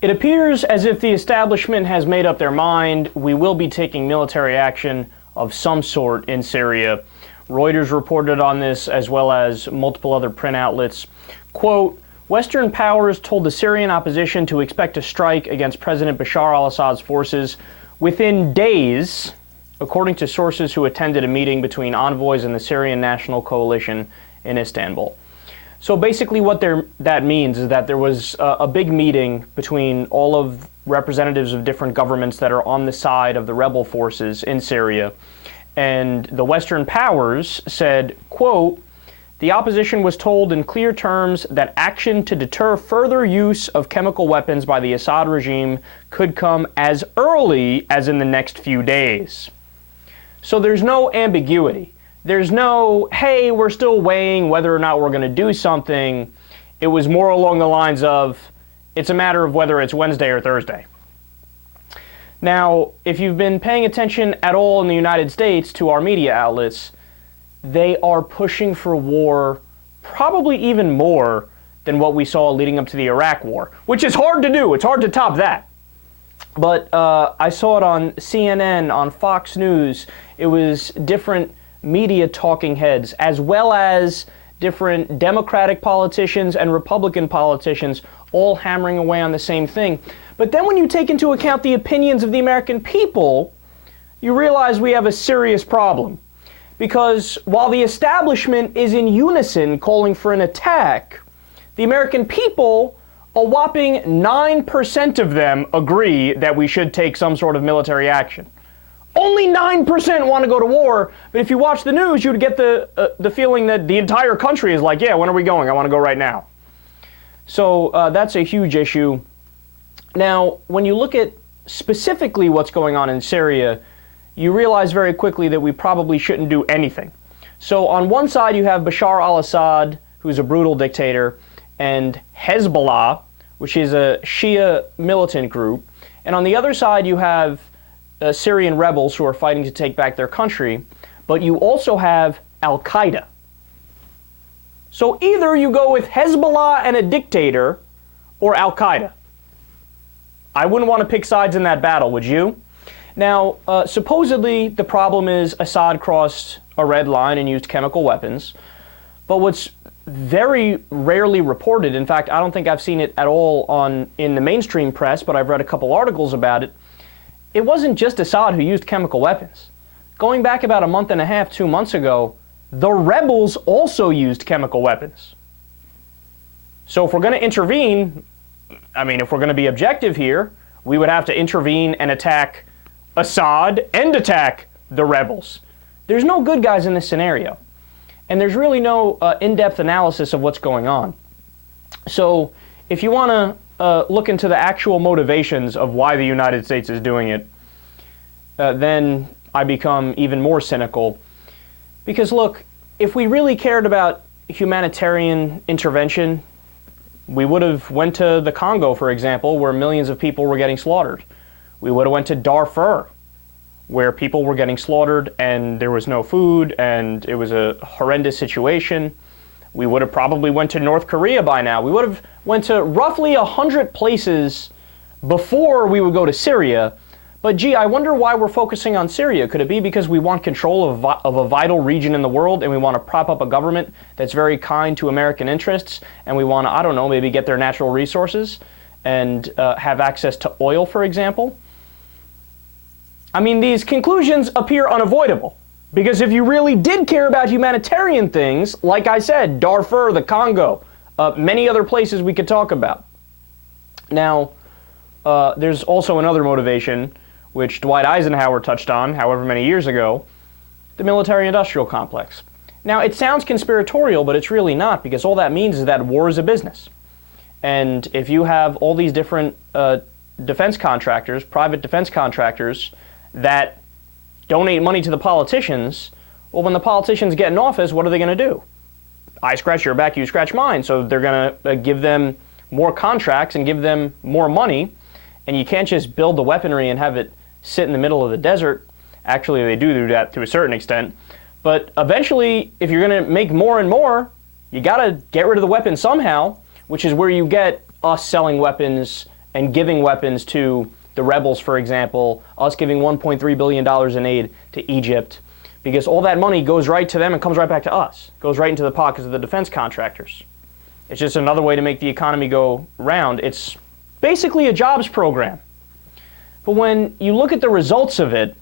It appears as if the establishment has made up their mind. We will be taking military action of some sort in Syria. Reuters reported on this, as well as multiple other print outlets. Quote, Western powers told the Syrian opposition to expect a strike against President Bashar al-Assad's forces within days, according to sources who attended a meeting between envoys and the Syrian National Coalition in Istanbul. So basically what that means is that there was a big meeting between all of representatives of different governments that are on the side of the rebel forces in Syria. And the Western powers said, quote, the opposition was told in clear terms that action to deter further use of chemical weapons by the Assad regime could come as early as in the next few days. So there's no ambiguity. There's no, hey, we're still weighing whether or not we're going to do something. It was more along the lines of, it's a matter of whether it's Wednesday or Thursday. Now, if you've been paying attention at all in the United States to our media outlets, they are pushing for war probably even more than what we saw leading up to the Iraq War, which is hard to do. It's hard to top that. But I saw it on CNN, on Fox News. It was different media talking heads, as well as different Democratic politicians and Republican politicians, all hammering away on the same thing. But then when you take into account the opinions of the American people, you realize we have a serious problem. Because while the establishment is in unison calling for an attack, the American people, a whopping 9% of them agree that we should take some sort of military action. Only 9% want to go to war, but if you watch the news, you'd get the feeling that the entire country is like, yeah, when are we going? I want to go right now. So that's a huge issue. Now, when you look at specifically what's going on in Syria, you realize very quickly that we probably shouldn't do anything. So on one side, you have Bashar al-Assad, who's a brutal dictator, and Hezbollah, which is a Shia militant group. And on the other side, you have Syrian rebels who are fighting to take back their country, but you also have al-Qaeda. So either you go with Hezbollah and a dictator, or al-Qaeda. I wouldn't want to pick sides in that battle, would you? Now, supposedly the problem is Assad crossed a red line and used chemical weapons, but what's very rarely reported, in fact, I don't think I've seen it at all in the mainstream press, but I've read a couple articles about it, it wasn't just Assad who used chemical weapons. Going back about a month and a half, 2 months ago, the rebels also used chemical weapons. So if we're going to intervene, I mean, if we're going to be objective here, we would have to intervene and attack Assad and attack the rebels. There's no good guys in this scenario. And there's really no in-depth analysis of what's going on. So if you want to look into the actual motivations of why the United States is doing it, then I become even more cynical. Because look, if we really cared about humanitarian intervention, we would have went to the Congo, for example, where millions of people were getting slaughtered. We would have went to Darfur, where people were getting slaughtered and there was no food and it was a horrendous situation. We would have probably went to North Korea by now. We would have went to roughly 100 places before we would go to Syria. But gee, I wonder why we're focusing on Syria. Could it be because we want control of a vital region in the world and we want to prop up a government that's very kind to American interests and we want to, I don't know, maybe get their natural resources and have access to oil, for example? I mean, these conclusions appear unavoidable. Because if you really did care about humanitarian things, like I said, Darfur, the Congo, many other places we could talk about. Now, there's also another motivation, which Dwight Eisenhower touched on however many years ago, the military-industrial complex. Now, it sounds conspiratorial, but it's really not, because all that means is that war is a business. And if you have all these different defense contractors, private defense contractors, that donate money to the politicians, well, when the politicians get in office, what are they going to do? I scratch your back, you scratch mine. So they're going to give them more contracts and give them more money. And you can't just build the weaponry and have it sit in the middle of the desert. Actually, they do that to a certain extent. But eventually, if you're going to make more and more, you got to get rid of the weapons somehow, which is where you get us selling weapons and giving weapons to the rebels, for example, us giving $1.3 billion in aid to Egypt, because all that money goes right to them and comes right back to us, goes right into the pockets of the defense contractors. It's just another way to make the economy go round. It's basically a jobs program. But when you look at the results of it,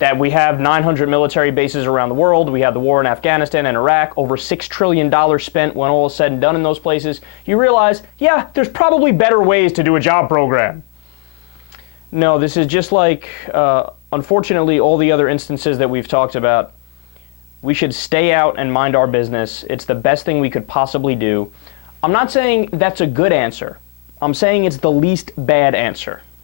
that we have 900 military bases around the world, we have the war in Afghanistan and Iraq, over $6 trillion spent when all is said and done in those places, you realize, yeah, there's probably better ways to do a job program. No, this is just like, unfortunately, all the other instances that we've talked about. We should stay out and mind our business. It's the best thing we could possibly do. I'm not saying that's a good answer. I'm saying it's the least bad answer.